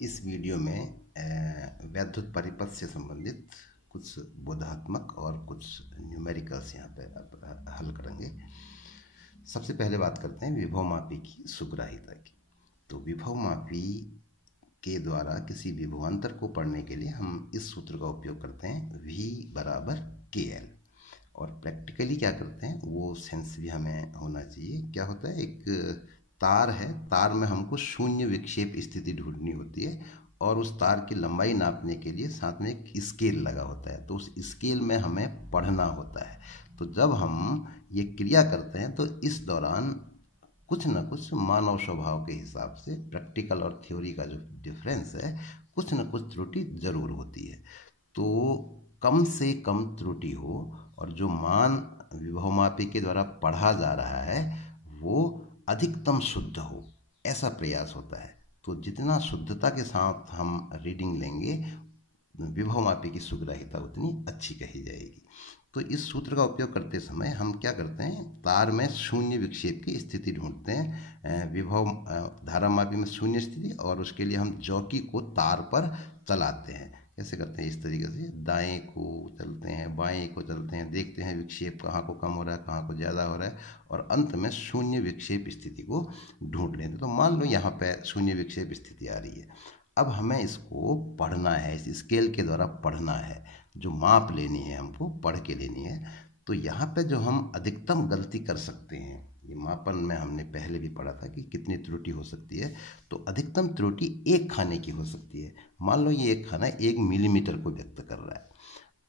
इस वीडियो में वैद्युत परिपथ से संबंधित कुछ बोधात्मक और कुछ न्यूमेरिकल्स यहाँ पे हल करेंगे। सबसे पहले बात करते हैं विभवमापी की सुग्राह्यता की। तो विभवमापी के द्वारा किसी विभवांतर को पढ़ने के लिए हम इस सूत्र का उपयोग करते हैं V बराबर KL। और प्रैक्टिकली क्या करते हैं वो सेंस भी हमें होना चाहिए। क्या होता है, एक तार है, तार में हमको शून्य विक्षेप स्थिति ढूंढनी होती है और उस तार की लंबाई नापने के लिए साथ में एक स्केल लगा होता है। तो उस स्केल में हमें पढ़ना होता है। तो जब हम ये क्रिया करते हैं तो इस दौरान कुछ न कुछ मानव स्वभाव के हिसाब से प्रैक्टिकल और थ्योरी का जो डिफरेंस है, कुछ न कुछ त्रुटि जरूर होती है। तो कम से कम त्रुटि हो और जो मान विभवमापी के द्वारा पढ़ा जा रहा है वो अधिकतम शुद्ध हो, ऐसा प्रयास होता है। तो जितना शुद्धता के साथ हम रीडिंग लेंगे, विभवमापी की सुग्राह्यता उतनी अच्छी कही जाएगी। तो इस सूत्र का उपयोग करते समय हम क्या करते हैं, तार में शून्य विक्षेप की स्थिति ढूंढते हैं। विभव धारामापी में शून्य स्थिति, और उसके लिए हम जॉकी को तार पर चलाते हैं। कैसे करते हैं, इस तरीके से दाएं को चलते हैं, बाएं को चलते हैं, देखते हैं विक्षेप कहाँ को कम हो रहा है, कहाँ को ज़्यादा हो रहा है, और अंत में शून्य विक्षेप स्थिति को ढूंढ लेते हैं। तो मान लो यहाँ पे शून्य विक्षेप स्थिति आ रही है। अब हमें इसको पढ़ना है, इस स्केल के द्वारा पढ़ना है, जो माप लेनी है हमको पढ़ के लेनी है। तो यहाँ पे जो हम अधिकतम गलती कर सकते हैं, ये मापन में हमने पहले भी पढ़ा था कि कितनी त्रुटि हो सकती है। तो अधिकतम त्रुटि एक खाने की हो सकती है। मान लो ये एक खाना 1 मिलीमीटर को व्यक्त कर रहा है।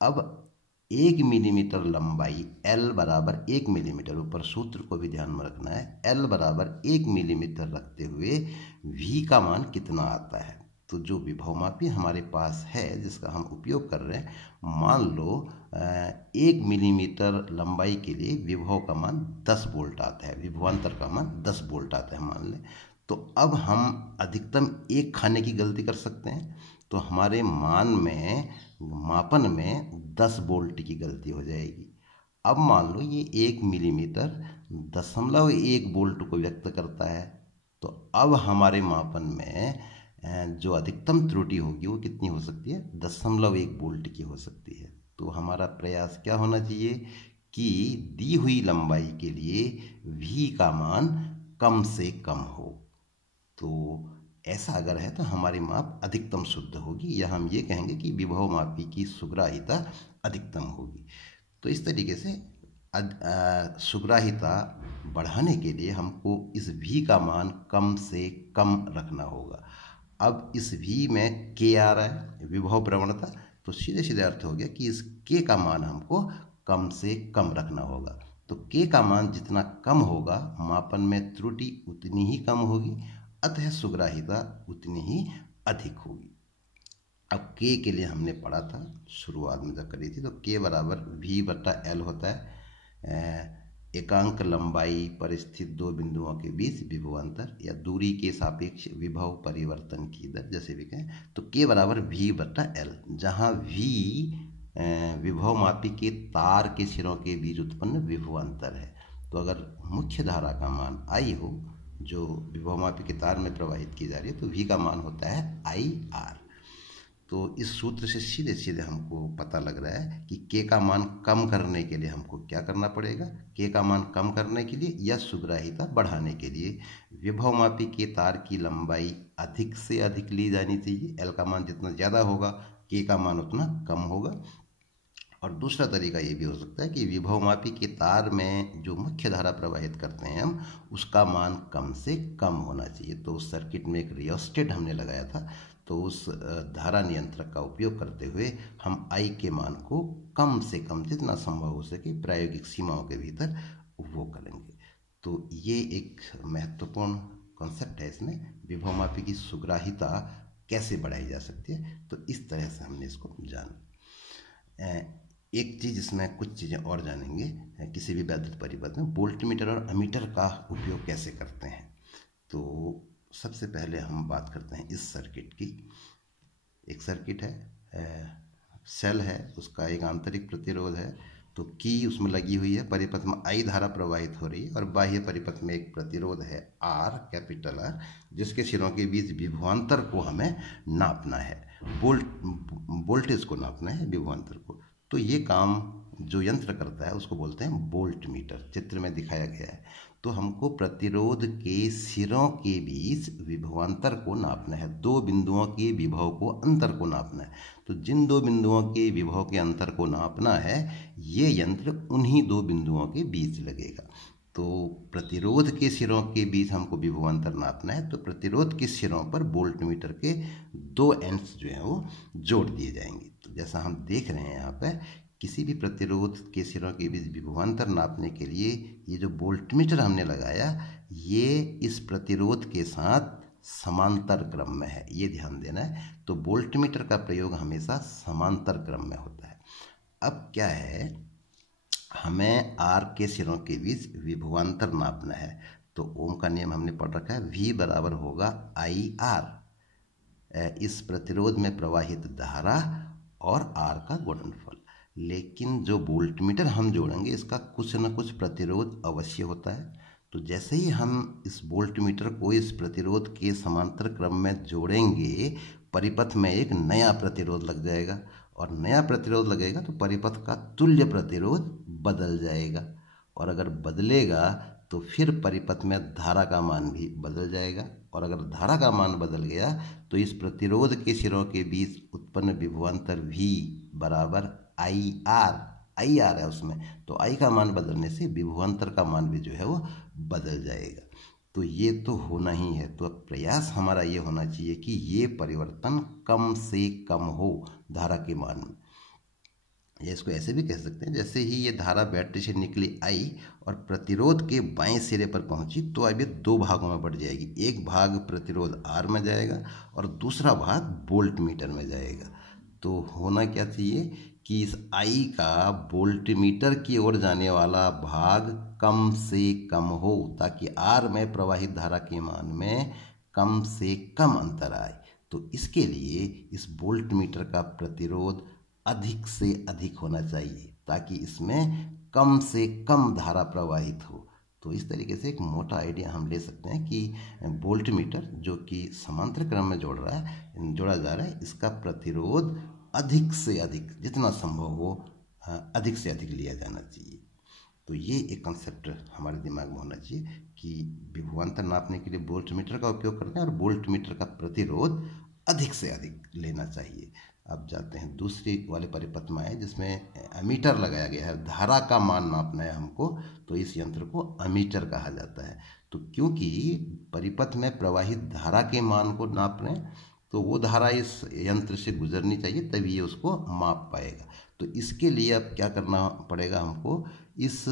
अब 1 मिलीमीटर लंबाई, L बराबर 1 मिलीमीटर, ऊपर सूत्र को भी ध्यान में रखना है। L बराबर 1 मिलीमीटर रखते हुए V का मान कितना आता है। तो जो विभवमापी हमारे पास है जिसका हम उपयोग कर रहे हैं, मान लो 1 मिलीमीटर लंबाई के लिए विभव का मान 10 वोल्ट आता है, विभवांतर का मान 10 वोल्ट आता है मान लें। तो अब हम अधिकतम एक खाने की गलती कर सकते हैं। तो हमारे मान में, मापन में 10 वोल्ट की गलती हो जाएगी। अब मान लो ये 1 मिलीमीटर 0.1 वोल्ट को व्यक्त करता है। तो अब हमारे मापन में जो अधिकतम त्रुटि होगी वो कितनी हो सकती है, 0.1 वोल्ट की हो सकती है। तो हमारा प्रयास क्या होना चाहिए कि दी हुई लंबाई के लिए V का मान कम से कम हो। तो ऐसा अगर है तो हमारी माप अधिकतम शुद्ध होगी, या हम ये कहेंगे कि विभवमापी की सुग्राह्यता अधिकतम होगी। तो इस तरीके से सुग्राह्यता बढ़ाने के लिए हमको इस V का मान कम से कम रखना होगा। अब इस V में K आ रहा है, विभव प्रवणता, तो सीधे सीधे अर्थ हो गया कि इस K का मान हमको कम से कम रखना होगा। तो K का मान जितना कम होगा, मापन में त्रुटि उतनी ही कम होगी, अतः सुग्राह्यता उतनी ही अधिक होगी। अब K के लिए हमने पढ़ा था शुरुआत में जब करी थी, तो K बराबर V बटा L होता है। एकांक लंबाई पर स्थित दो बिंदुओं के बीच विभवांतर या दूरी के सापेक्ष विभव परिवर्तन की दर, जैसे भी कहें। तो K बराबर V बटा L, जहाँ V विभवमापी के तार के सिरों के बीच उत्पन्न विभवांतर है। तो अगर मुख्य धारा का मान I हो, जो विभवमापी के तार में प्रवाहित की जा रही है, तो V का मान होता है IR। तो इस सूत्र से सीधे सीधे हमको पता लग रहा है कि K का मान कम करने के लिए हमको क्या करना पड़ेगा। K का मान कम करने के लिए या सुग्राह्यता बढ़ाने के लिए विभवमापी के तार की लंबाई अधिक से अधिक ली जानी चाहिए। L का मान जितना ज़्यादा होगा, K का मान उतना कम होगा। और दूसरा तरीका ये भी हो सकता है कि विभवमापी के तार में जो मुख्य धारा प्रवाहित करते हैं हम, उसका मान कम से कम होना चाहिए। तो उस सर्किट में एक रियोस्टेट हमने लगाया था, तो उस धारा नियंत्रक का उपयोग करते हुए हम I के मान को कम से कम जितना संभव हो सके प्रायोगिक सीमाओं के भीतर वो करेंगे। तो ये एक महत्वपूर्ण कॉन्सेप्ट है इसमें, विभवमापी की सुग्राह्यता कैसे बढ़ाई जा सकती है। तो इस तरह से हमने इसको जाना। एक चीज़ इसमें, कुछ चीज़ें और जानेंगे किसी भी वैद्युत परिपथ में वोल्टमीटर और अमीटर का उपयोग कैसे करते हैं। तो सबसे पहले हम बात करते हैं इस सर्किट की। एक सर्किट है, सेल है, उसका एक आंतरिक प्रतिरोध है। तो की उसमें लगी हुई है, परिपथ में आई धारा प्रवाहित हो रही है और बाह्य परिपथ में एक प्रतिरोध है आर, कैपिटल आर, जिसके सिरों के बीच विभवांतर को हमें नापना है, वोल्टेज को नापना है, विभवांतर को। तो ये काम जो यंत्र करता है उसको बोलते हैं वोल्ट मीटर, चित्र में दिखाया गया है। तो हमको प्रतिरोध के सिरों के बीच विभवांतर को नापना है, दो बिंदुओं के विभव को अंतर को नापना है। तो जिन दो बिंदुओं के विभव के अंतर को नापना है, ये यंत्र उन्हीं दो बिंदुओं के बीच लगेगा। तो प्रतिरोध के सिरों के बीच हमको विभवांतर नापना है, तो प्रतिरोध के सिरों पर वोल्ट मीटर के दो एंड्स जो हैं वो जोड़ दिए जाएंगे। तो जैसा हम देख रहे हैं यहाँ पर, किसी भी प्रतिरोध के सिरों के बीच विभवांतर नापने के लिए ये जो वोल्ट मीटर हमने लगाया, ये इस प्रतिरोध के साथ समांतर क्रम में है, ये ध्यान देना है। तो वोल्ट मीटर का प्रयोग हमेशा समांतर क्रम में होता है। अब क्या है, हमें आर के सिरों के बीच विभवांतर नापना है। तो ओम का नियम हमने पढ़ रखा है, V बराबर होगा आई आर, इस प्रतिरोध में प्रवाहित धारा और आर का गुणनफल। लेकिन जो वोल्ट मीटर हम जोड़ेंगे इसका कुछ न कुछ प्रतिरोध अवश्य होता है। तो जैसे ही हम इस वोल्ट मीटर को इस प्रतिरोध के समांतर क्रम में जोड़ेंगे, परिपथ में एक नया प्रतिरोध लग जाएगा, और नया प्रतिरोध लगेगा तो परिपथ का तुल्य प्रतिरोध बदल जाएगा, और अगर बदलेगा तो फिर परिपथ में धारा का मान भी बदल जाएगा, और अगर धारा का मान बदल गया तो इस प्रतिरोध के सिरों के बीच उत्पन्न विभवांतर V बराबर आई आर है उसमें, तो आई का मान बदलने से विभवांतर का मान भी जो है वो बदल जाएगा। तो ये तो होना ही है। तो अब प्रयास हमारा ये होना चाहिए कि ये परिवर्तन कम से कम हो धारा के मान में। या इसको ऐसे भी कह सकते हैं, जैसे ही ये धारा बैटरी से निकली आई और प्रतिरोध के बाएं सिरे पर पहुंची, तो अब ये दो भागों में बढ़ जाएगी। एक भाग प्रतिरोध आर में जाएगा और दूसरा भाग वोल्ट मीटर में जाएगा। तो होना क्या चाहिए कि इस आई का वोल्ट मीटर की ओर जाने वाला भाग कम से कम हो, ताकि आर में प्रवाहित धारा के मान में कम से कम अंतर आए। तो इसके लिए इस वोल्ट मीटर का प्रतिरोध अधिक से अधिक होना चाहिए, ताकि इसमें कम से कम धारा प्रवाहित हो। तो इस तरीके से एक मोटा आइडिया हम ले सकते हैं कि वोल्ट मीटर जो कि समांतर क्रम में जोड़ा जा रहा है, इसका प्रतिरोध अधिक से अधिक, जितना संभव हो अधिक से अधिक लिया जाना चाहिए। तो ये एक कंसेप्ट हमारे दिमाग में होना चाहिए कि विभवांतर नापने के लिए वोल्ट मीटर का उपयोग करते हैं और वोल्ट मीटर का प्रतिरोध अधिक से अधिक लेना चाहिए। अब जाते हैं दूसरी वाले परिपथ में आए, जिसमें अमीटर लगाया गया है, धारा का मान नापना है हमको, तो इस यंत्र को अमीटर कहा जाता है। तो क्योंकि परिपथ में प्रवाहित धारा के मान को नाप रहे हैं, तो वो धारा इस यंत्र से गुजरनी चाहिए, तभी ये उसको माप पाएगा। तो इसके लिए अब क्या करना पड़ेगा हमको, इस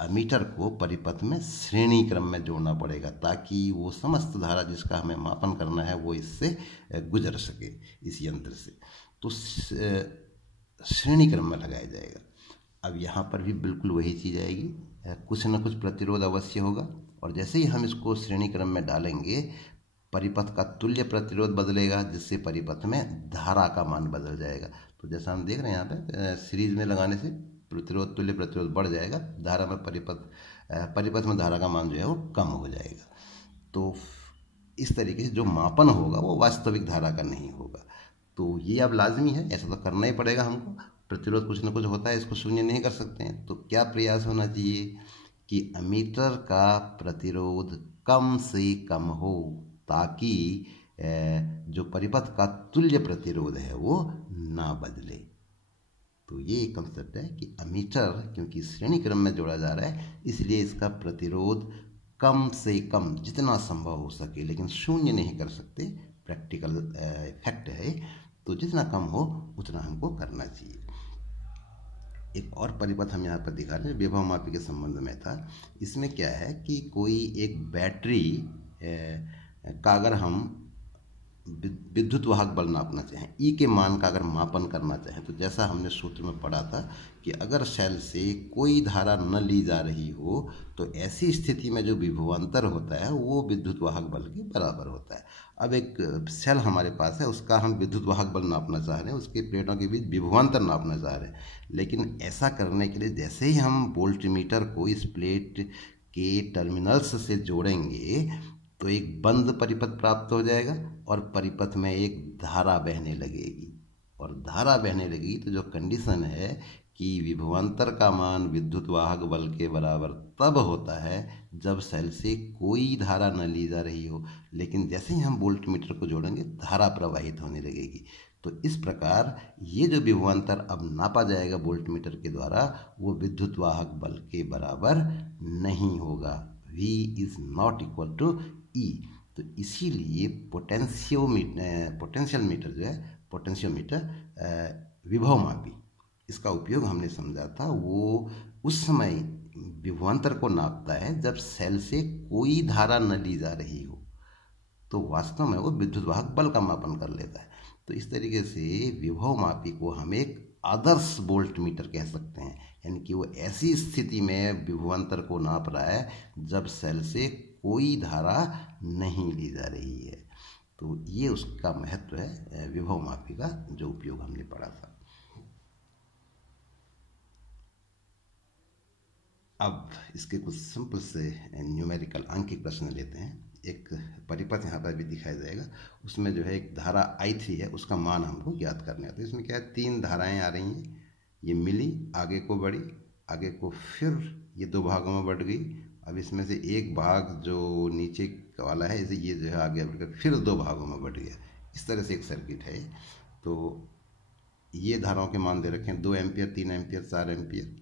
अमीटर को परिपथ में श्रेणी क्रम में जोड़ना पड़ेगा, ताकि वो समस्त धारा जिसका हमें मापन करना है वो इससे गुजर सके, इस यंत्र से। तो श्रेणी क्रम में लगाया जाएगा। अब यहाँ पर भी बिल्कुल वही चीज़ आएगी, कुछ न कुछ प्रतिरोध अवश्य होगा, और जैसे ही हम इसको श्रेणी क्रम में डालेंगे, परिपथ का तुल्य प्रतिरोध बदलेगा, जिससे परिपथ में धारा का मान बदल जाएगा। तो जैसा हम देख रहे हैं यहाँ पे, सीरीज में लगाने से प्रतिरोध तुल्य प्रतिरोध बढ़ जाएगा, धारा में परिपथ में धारा का मान जो है वो कम हो जाएगा। तो इस तरीके से जो मापन होगा वो वास्तविक धारा का नहीं होगा। तो ये अब लाजमी है, ऐसा तो करना ही पड़ेगा हमको। प्रतिरोध कुछ न कुछ होता है, इसको शून्य नहीं कर सकते हैं। तो क्या प्रयास होना चाहिए कि अमीटर का प्रतिरोध कम से कम हो, ताकि जो परिपथ का तुल्य प्रतिरोध है वो ना बदले। तो ये एक कंसेप्ट है कि अमीटर क्योंकि श्रेणी क्रम में जोड़ा जा रहा है, इसलिए इसका प्रतिरोध कम से कम जितना संभव हो सके, लेकिन शून्य नहीं कर सकते, प्रैक्टिकल फैक्ट है। तो जितना कम हो उतना हमको करना चाहिए। एक और परिपथ हम यहाँ पर दिखा रहे हैं, विभव मापी के संबंध में था। इसमें क्या है कि कोई एक बैटरी का अगर हम विद्युत वाहक बल नापना चाहें, ई के मान का अगर मापन करना चाहें, तो जैसा हमने सूत्र में पढ़ा था कि अगर सेल से कोई धारा न ली जा रही हो तो ऐसी स्थिति में जो विभवांतर होता है वो विद्युत वाहक बल के बराबर होता है। अब एक सेल हमारे पास है, उसका हम विद्युत वाहक बल नापना चाह रहे हैं, उसके प्लेटों के बीच विभवांतर नापना चाह रहे हैं। लेकिन ऐसा करने के लिए जैसे ही हम वोल्टमीटर को इस प्लेट के टर्मिनल्स से जोड़ेंगे तो एक बंद परिपथ प्राप्त हो जाएगा और परिपथ में एक धारा बहने लगेगी, और धारा बहने लगेगी तो जो कंडीशन है कि विभवांतर का मान विद्युत वाहक बल के बराबर तब होता है जब सेल से कोई धारा न ली जा रही हो, लेकिन जैसे ही हम वोल्टमीटर को जोड़ेंगे धारा प्रवाहित होने लगेगी। तो इस प्रकार ये जो विभवांतर अब नापा जाएगा वोल्टमीटर के द्वारा वो विद्युत वाहक बल के बराबर नहीं होगा। V is not equal to E। तो इसीलिए पोटेंशियल मीटर जो है, पोटेंशियोमीटर विभवमापी, इसका उपयोग हमने समझा था, वो उस समय विभवांतर को नापता है जब सेल से कोई धारा न ली जा रही हो, तो वास्तव में वो विद्युत वाहक बल का मापन कर लेता है। तो इस तरीके से विभवमापी को हम एक आदर्श वोल्टमीटर कह सकते हैं, यानी कि वो ऐसी स्थिति में विभवांतर को नाप रहा है जब सेल से कोई धारा नहीं ली जा रही है। तो ये उसका महत्व है विभवमापी का, जो उपयोग हमने पढ़ा था। अब इसके कुछ सिंपल से न्यूमेरिकल अंकित प्रश्न लेते हैं। एक परिपथ यहाँ पर भी दिखाया जाएगा, उसमें जो है एक धारा I3 है, उसका मान हमको ज्ञात करना है। तो इसमें क्या है, 3 धाराएं आ रही हैं, ये मिली, आगे को बढ़ी, आगे को फिर ये 2 भागों में बढ़ गई। अब इसमें से एक भाग जो नीचे वाला है, इसे ये जो है आगे बढ़कर फिर 2 भागों में बढ़ गया। इस तरह से एक सर्किट है। तो ये धाराओं के मान दे रखे हैं 2 एम्पियर, 3 एम्पियर, 4 एम्पियर,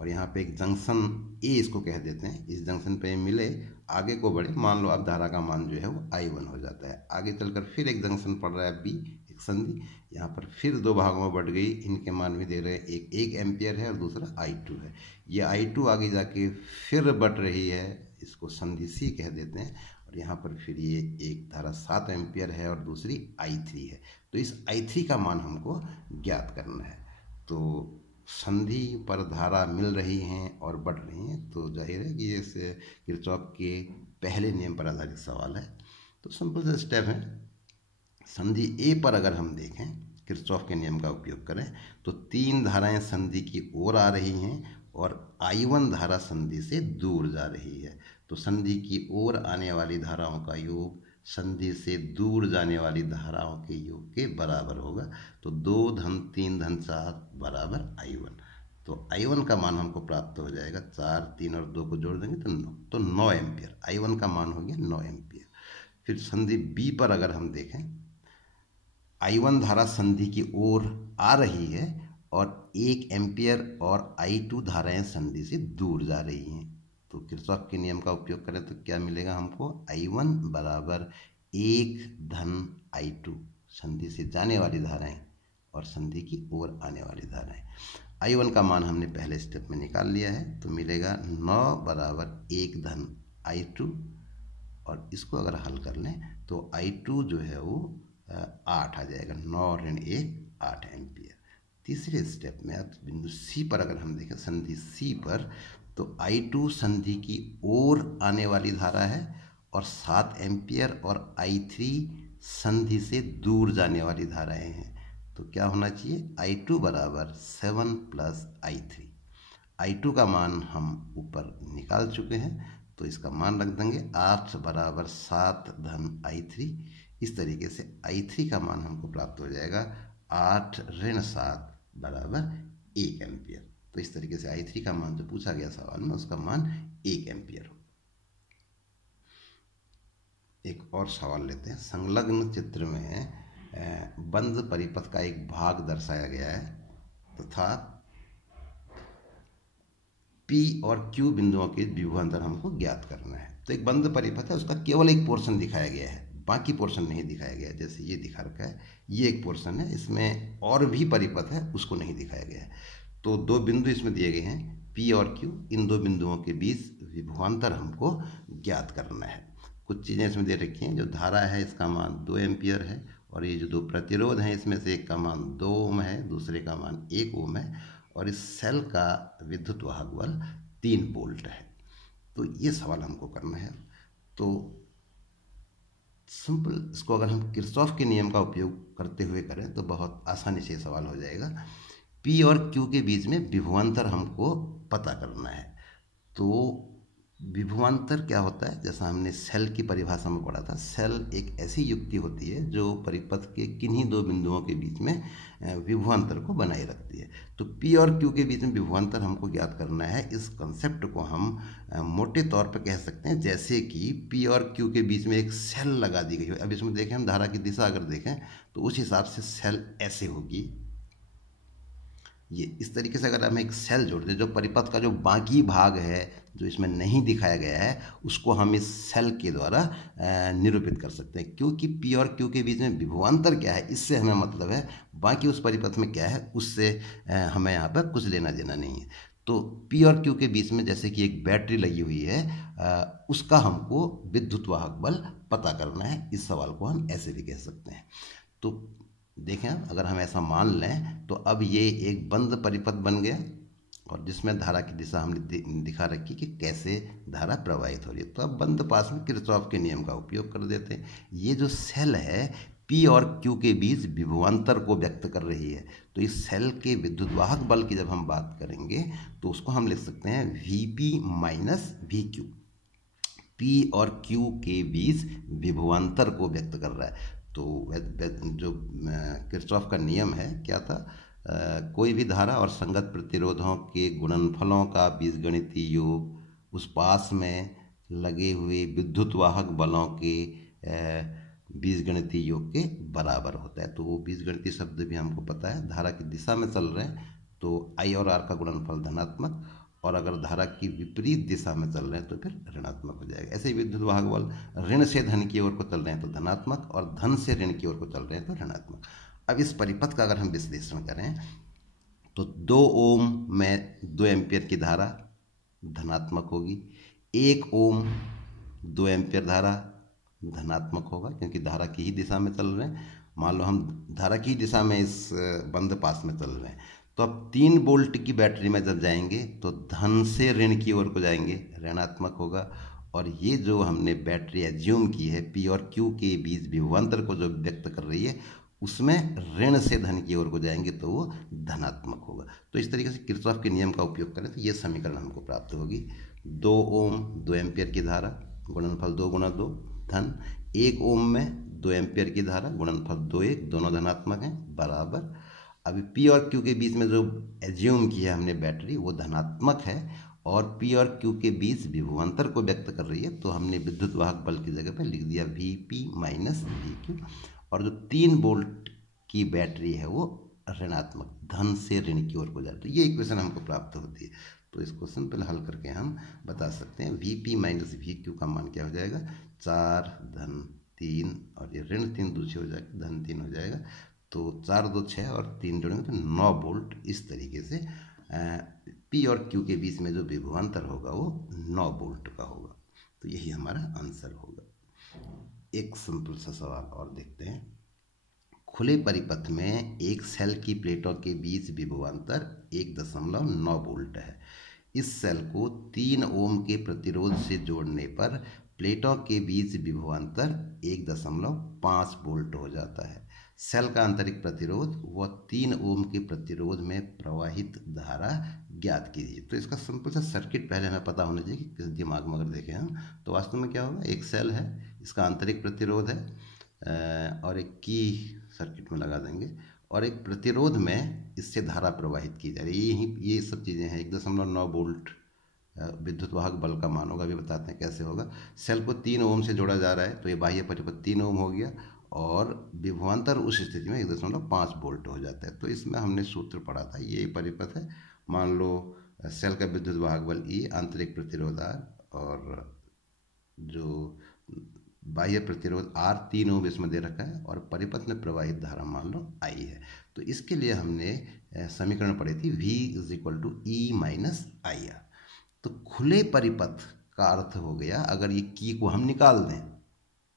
और यहाँ पे एक जंक्शन ए इसको कह देते हैं। इस जंक्शन पे मिले, आगे को बढ़े, मान लो अब धारा का मान जो है वो I1 हो जाता है। आगे चलकर फिर एक जंक्शन पड़ रहा है बी, एक संधि, यहाँ पर फिर 2 भागों में बढ़ गई। इनके मान भी दे रहे हैं, एक 1 एम्पियर है और दूसरा I2 है। ये I2 आगे जाके फिर बढ़ रही है, इसको संधि सी कह देते हैं। और यहाँ पर फिर ये एक धारा 7 एम्पियर है और दूसरी I3 है। तो इस I3 का मान हमको ज्ञात करना है। तो संधि पर धारा मिल रही हैं और बढ़ रही हैं, तो जाहिर है कि ये किरचॉफ के पहले नियम पर आधारित सवाल है। तो सिंपल सा स्टेप है, संधि ए पर अगर हम देखें, किरचॉफ के नियम का उपयोग करें, तो 3 धाराएं संधि की ओर आ रही हैं और I1 धारा संधि से दूर जा रही है। तो संधि की ओर आने वाली धाराओं का योग संधि से दूर जाने वाली धाराओं के योग के बराबर होगा। तो 2 धन 3 धन 4 बराबर I1। तो I1 का मान हमको प्राप्त हो जाएगा, 4, 3 और 2 को जोड़ देंगे तो 9 एम्पियर। I1 का मान हो गया 9 एम्पियर। फिर संधि बी पर अगर हम देखें, I1 धारा संधि की ओर आ रही है और 1 एम्पियर और I2 धाराएं संधि से दूर जा रही हैं। तो किरचॉफ के नियम का उपयोग करें तो क्या मिलेगा हमको, I1 बराबर 1 धन I2, संधि से जाने वाली धाराएं और संधि की ओर आने वाली धाराएं। I1 का मान हमने पहले स्टेप में निकाल लिया है, तो मिलेगा 9 बराबर 1 धन I2, और इसको अगर हल कर लें तो I2 जो है वो 8 आ जाएगा, 9 ऋण 1 8 एम्पियर। तीसरे स्टेप में अब बिंदु सी पर अगर हम देखें, संधि सी पर, तो I2 संधि की ओर आने वाली धारा है और 7 एम्पियर और I3 संधि से दूर जाने वाली धाराएं हैं। तो क्या होना चाहिए, I2 बराबर 7 प्लस I3। I2 का मान हम ऊपर निकाल चुके हैं, तो इसका मान रख देंगे 8 बराबर 7 धन I3। इस तरीके से I3 का मान हमको प्राप्त हो जाएगा 8 ऋण 7 बराबर 1 एम्पियर। तो इस तरीके से I3 का मान जो पूछा गया सवाल में, उसका मान 1 एम्पियर हो। एक और सवाल लेते हैं। संलग्न चित्र में बंद परिपथ का एक भाग दर्शाया गया है तथा P और Q बिंदुओं के विभवांतर हमको ज्ञात करना है। तो एक बंद परिपथ है, उसका केवल एक पोर्शन दिखाया गया है, बाकी पोर्शन नहीं दिखाया गया है। जैसे ये दिखा रखा है, ये एक पोर्शन है, इसमें और भी परिपथ है, उसको नहीं दिखाया गया है। तो 2 बिंदु इसमें दिए गए हैं P और Q। इन 2 बिंदुओं के बीच विभवांतर हमको ज्ञात करना है। कुछ चीज़ें इसमें दे रखी हैं। जो धारा है इसका मान 2 एम्पियर है, और ये जो दो प्रतिरोध हैं इसमें से एक का मान 2 ओम है, दूसरे का मान 1 ओम है, और इस सेल का विद्युत वाहक बल 3 वोल्ट है। तो ये सवाल हमको करना है। तो सिंपल इसको अगर हम किरचॉफ के नियम का उपयोग करते हुए करें तो बहुत आसानी से सवाल हो जाएगा। P और Q के बीच में विभवांतर हमको पता करना है। तो विभवांतर क्या होता है, जैसा हमने सेल की परिभाषा में पढ़ा था, सेल एक ऐसी युक्ति होती है जो परिपथ के किन्हीं दो बिंदुओं के बीच में विभवांतर को बनाए रखती है। तो P और Q के बीच में विभवांतर हमको ज्ञात करना है। इस कंसेप्ट को हम मोटे तौर पर कह सकते हैं जैसे कि P और Q के बीच में एक सेल लगा दी गई है। अब इसमें देखें, हम धारा की दिशा अगर देखें तो उस हिसाब से सेल ऐसे होगी। ये इस तरीके से अगर हम एक सेल जोड़ दें, जो परिपथ का जो बाकी भाग है जो इसमें नहीं दिखाया गया है, उसको हम इस सेल के द्वारा निरूपित कर सकते हैं। क्योंकि P और Q के बीच में विभवांतर क्या है, इससे हमें मतलब है। बाकी उस परिपथ में क्या है उससे हमें यहाँ पर कुछ लेना देना नहीं है। तो P और Q के बीच में जैसे कि एक बैटरी लगी हुई है, उसका हमको विद्युत वाहक बल पता करना है। इस सवाल को हम ऐसे भी कह सकते हैं। तो देखें, अगर हम ऐसा मान लें तो अब ये एक बंद परिपथ बन गया, और जिसमें धारा की दिशा हमने दिखा रखी कि कैसे धारा प्रवाहित हो रही है। तो अब बंद पास में किरचॉफ के नियम का उपयोग कर देते हैं। ये जो सेल है P और Q के बीच विभवांतर को व्यक्त कर रही है। तो इस सेल के विद्युत वाहक बल की जब हम बात करेंगे तो उसको हम लिख सकते हैं Vp माइनस VQ। P और Q के बीच विभवांतर को व्यक्त कर रहा है। तो जो किरचॉफ का नियम है क्या था, कोई भी धारा और संगत प्रतिरोधों के गुणनफलों का बीजगणितीय योग उस पास में लगे हुए विद्युत वाहक बलों के बीजगणितीय योग के बराबर होता है। तो वो बीजगणितीय शब्द भी हमको पता है। धारा की दिशा में चल रहे हैं तो I और R का गुणनफल धनात्मक, और अगर धारा की विपरीत दिशा में चल रहे हैं तो फिर ऋणात्मक हो जाएगा। ऐसे ही विद्युत वाहक बल ऋण से धन की ओर को चल रहे हैं तो धनात्मक, और धन से ऋण की ओर को चल रहे हैं तो ऋणात्मक। अब इस परिपथ का अगर हम विश्लेषण करें तो 2 ओम में 2 एम्पियर की धारा धनात्मक होगी, 1 ओम 2 एम्पियर धारा धनात्मक होगा, क्योंकि धारा की ही दिशा में चल रहे हैं। मान लो हम धारा की दिशा में इस बंद पास में चल रहे हैं, तो अब 3 वोल्ट की बैटरी में जब जाएंगे तो धन से ऋण की ओर को जाएंगे, ऋणात्मक होगा। और ये जो हमने बैटरी एज्यूम की है P और Q के बीच विभवांतर को जो व्यक्त कर रही है, उसमें ऋण से धन की ओर को जाएंगे तो वो धनात्मक होगा। तो इस तरीके से किरचॉफ के नियम का उपयोग करें तो ये समीकरण हमको प्राप्त होगी। 2 ओम 2 एम्पियर की धारा, गुणनफल 2 गुणा 2 धन, 1 ओम में 2 एम्पियर की धारा, गुणनफल 2 1, दोनों धनात्मक हैं, बराबर। अभी P और Q के बीच में जो एज्यूम किया हमने बैटरी, वो धनात्मक है और P और Q के बीच विभवांतर को व्यक्त कर रही है। तो हमने विद्युत वाहक बल की जगह पर लिख दिया Vp माइनस VQ। और जो 3 वोल्ट की बैटरी है वो ऋणात्मक, धन से ऋण की ओर को जाए। तो ये इक्वेशन हमको प्राप्त होती है। तो इसको सिंपल हल करके हम बता सकते हैं Vp माइनस VQ का मान क्या हो जाएगा, 4 धन 3, और ये ऋण 3 दूसरी हो जाएगा, धन 3 हो जाएगा। तो 4 2 6 और 3 जोड़ेंगे तो 9 वोल्ट। इस तरीके से P और Q के बीच में जो विभवांतर होगा वो 9 वोल्ट का होगा। तो यही हमारा आंसर होगा। एक सिंपल सा सवाल और देखते हैं। खुले परिपथ में एक सेल की प्लेटों के बीच विभवांतर 1.9 वोल्ट है। इस सेल को 3 ओम के प्रतिरोध से जोड़ने पर प्लेटों के बीच विभवांतर 1.5 वोल्ट हो जाता है। सेल का आंतरिक प्रतिरोध व 3 ओम के प्रतिरोध में प्रवाहित धारा ज्ञात कीजिए। तो इसका सिंपल सा सर्किट पहले हमें पता होना चाहिए कि दिमाग में अगर देखें हम तो वास्तव में क्या होगा, एक सेल है, इसका आंतरिक प्रतिरोध है, और एक की सर्किट में लगा देंगे, और एक प्रतिरोध में इससे धारा प्रवाहित की जा रही है। ये सब चीज़ें हैं। 1.9 वोल्ट विद्युत वाहक बल का मान होगा, अभी बताते हैं कैसे होगा। सेल को 3 ओम से जोड़ा जा रहा है तो ये बाह्य परिपथ 3 ओम हो गया, और विभवांतर उस स्थिति में 1.5 वोल्ट हो जाता है। तो इसमें हमने सूत्र पढ़ा था, ये परिपथ है। मान लो सेल का विद्युत वाहक बल E, आंतरिक प्रतिरोध R, और जो बाह्य प्रतिरोध R 3 ओम इसमें दे रखा है, और परिपथ में प्रवाहित धारा मान लो I है। तो इसके लिए हमने समीकरण पढ़ी थी V = E माइनस IR। तो खुले परिपथ का अर्थ हो गया, अगर ये की को हम निकाल दें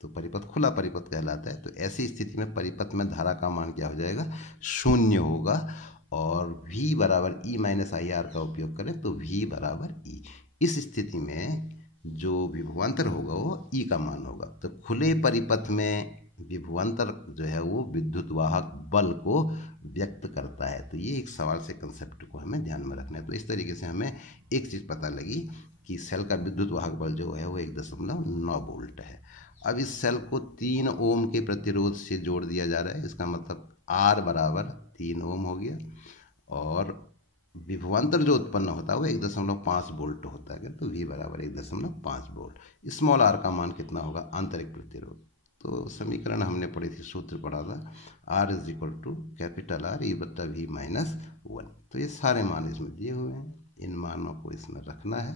तो परिपथ खुला परिपथ कहलाता है। तो ऐसी स्थिति में परिपथ में धारा का मान क्या हो जाएगा, शून्य होगा। और V बराबर E माइनस आई आर का उपयोग करें तो V बराबर E। इस स्थिति में जो विभवांतर होगा वो E का मान होगा। तो खुले परिपथ में विभवांतर जो है वो विद्युत वाहक बल को व्यक्त करता है। तो ये एक सवाल से कंसेप्ट को हमें ध्यान में रखना है। तो इस तरीके से हमें एक चीज़ पता लगी कि सेल का विद्युत वाहक बल जो है वो 1.9 वोल्ट है। अब इस सेल को 3 ओम के प्रतिरोध से जोड़ दिया जा रहा है। इसका मतलब R बराबर 3 ओम हो गया, और विभवांतर जो उत्पन्न होता है वो 1.5 वोल्ट होता है। तो V बराबर 1.5 वोल्ट। स्मॉल r का मान कितना होगा, आंतरिक प्रतिरोध। तो समीकरण हमने पढ़ी थी, सूत्र पढ़ा था, R is equal to capital R E बट्टा V माइनस 1। तो ये सारे मान इसमें दिए हुए हैं, इन मानों को इसमें रखना है।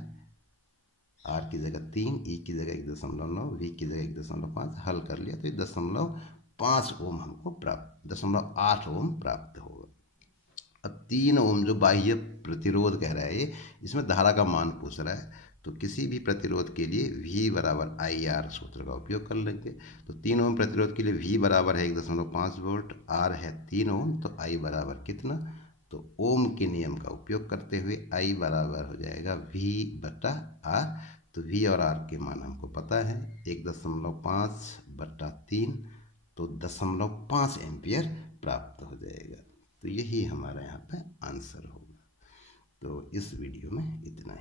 R की जगह 3, E की जगह 1.9, V की जगह 1.5, हल कर लिया तो 0.5 ओम हमको प्राप्त, 0.8 ओम प्राप्त होगा। अब 3 ओम जो बाह्य प्रतिरोध कह रहा है ये, इसमें धारा का मान पूछ रहा है। तो किसी भी प्रतिरोध के लिए V बराबर आई आर सूत्र का उपयोग कर लेंगे। तो 3 ओम प्रतिरोध के लिए V बराबर है 1.5 वोल्ट, R है 3 ओम, तो I बराबर कितना, तो ओम के नियम का उपयोग करते हुए I बराबर हो जाएगा V बटा R। तो V और R के मान हमको पता है, 1.5 बटा 3, तो 0.5 एम्पियर प्राप्त हो जाएगा। तो यही हमारा यहाँ पे आंसर होगा। तो इस वीडियो में इतना।